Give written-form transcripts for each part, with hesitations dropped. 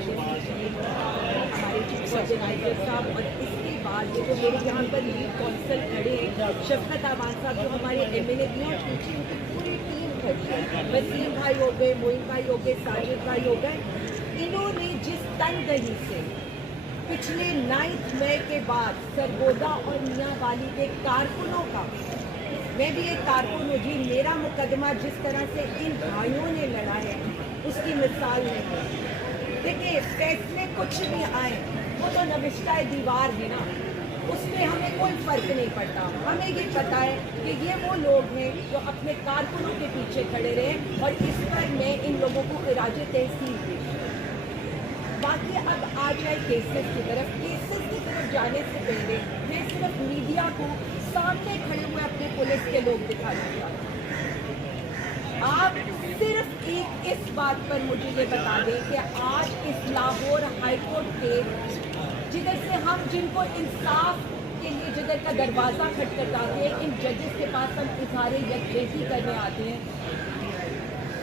हमारे chief organiser साहब, और इसके बाद ये जो मेरे यहाँ पर लीड कौंसल खड़े हैं शफकत अमान साहब, जो हमारे MLA भी हैं, उनकी पूरी टीम खड़ी है। वसीम भाई हो गए, मोइन भाई हो गए, साजिद भाई हो गए। इन्होंने जिस तनदही से पिछले 9 मई के बाद सरगोदा और मियाँ वाली के कारकुनों का, मैं भी एक कारकुन हूँ जी, मेरा मुकदमा जिस तरह से इन भाइयों ने लड़ा है उसकी मिसाल नहीं है। देखिए, फैसले कुछ भी आए वो तो नविश्ता दीवार है ना, उसमें हमें कोई फर्क नहीं पड़ता। हमें ये पता है कि ये वो लोग हैं जो अपने कारकुनों के पीछे खड़े रहे, और इस पर मैं इन लोगों को खिराज तहसीन पेश। बाकी अब आ जाए केसेस की तरफ। केसेस की तरफ जाने से पहले मैं सिर्फ मीडिया को सामने खड़े हुए अपने पुलिस के लोग दिखाना चाहता हूँ। आप सिर्फ एक इस बात पर मुझे ये बता दें कि आज इस लाहौर हाईकोर्ट के जिधर से हम जिनको इंसाफ के लिए जिधर का दरवाज़ा खटखटाते हैं, इन जजेस के पास हम इजहार यकजहती करने आते हैं,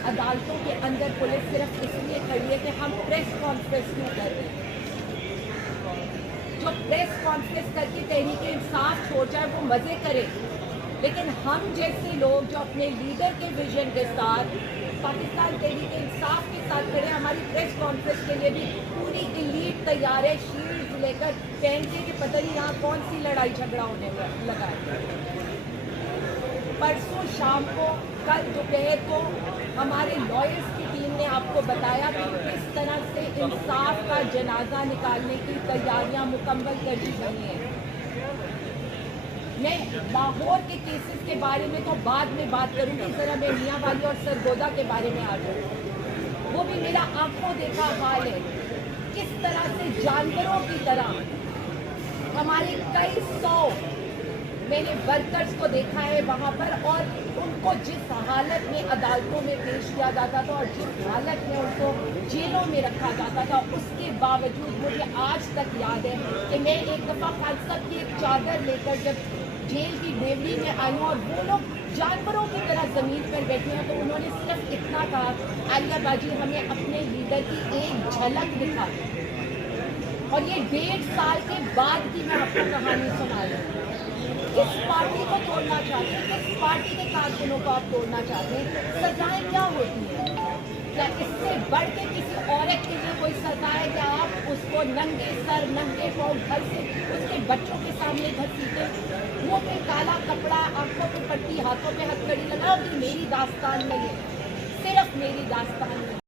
अदालतों के अंदर पुलिस सिर्फ इसलिए खड़ी है कि हम प्रेस कॉन्फ्रेंस क्यों कर रहे हैं। जो प्रेस कॉन्फ्रेंस करके तहरीक इंसाफ छोड़ जाए वो मज़े करे, लेकिन हम जैसे लोग जो अपने लीडर के विजन के साथ पाकिस्तान तहरीक इंसाफ के साथ खड़े, हमारी प्रेस कॉन्फ्रेंस के लिए भी पूरी इलीट तैयार है, शील्ड लेकर पहनते कि पता नहीं यहाँ कौन सी लड़ाई झगड़ा होने लगा है। परसों शाम को, कल दोपहर को हमारे लॉयर्स की टीम ने आपको बताया कि किस तरह से इंसाफ का जनाजा निकालने की तैयारियां मुकम्मल कर दी गई हैं। मैं लाहौर के केसेस के बारे में तो बाद में बात करूंगी, जरा मैं मियाँ वाली और सरगोदा के बारे में आ जाऊँ। वो भी मेरा आंखों देखा हाल है, किस तरह से जानवरों की तरह हमारे कई 100 मैंने वर्कर्स को देखा है वहाँ पर, और उनको जिस हालत में अदालतों में पेश किया जाता था और जिस हालत में उनको जेलों में रखा जाता था, उसके बावजूद मुझे आज तक याद है कि मैं एक दफ़ा खान साहब की एक चादर लेकर जब जेल की डेवरी में आई हूँ और वो लोग जानवरों की तरह ज़मीन पर बैठे हैं, तो उन्होंने सिर्फ इतना कहा, आलिया बाजी हमें अपने लीडर की एक झलक दिखा। और ये 1.5 साल के बाद की मैं आपको कहानी सुना रही हूँ। किस पार्टी को तोड़ना चाहते हैं, किस पार्टी के कारकुनों को आप तोड़ना चाहते हैं? सजाएं क्या होती हैं? क्या इससे बढ़ के किसी औरत के लिए कोई सजा है कि आप उसको नंगे सर नंगे पाँव घर से उसके बच्चों के सामने घसीटे, मुँह पे काला कपड़ा, आंखों पे पट्टी, हाथों पे हथकड़ी लगाओ कि मेरी दास्तान नहीं है, सिर्फ मेरी दास्तान नहीं।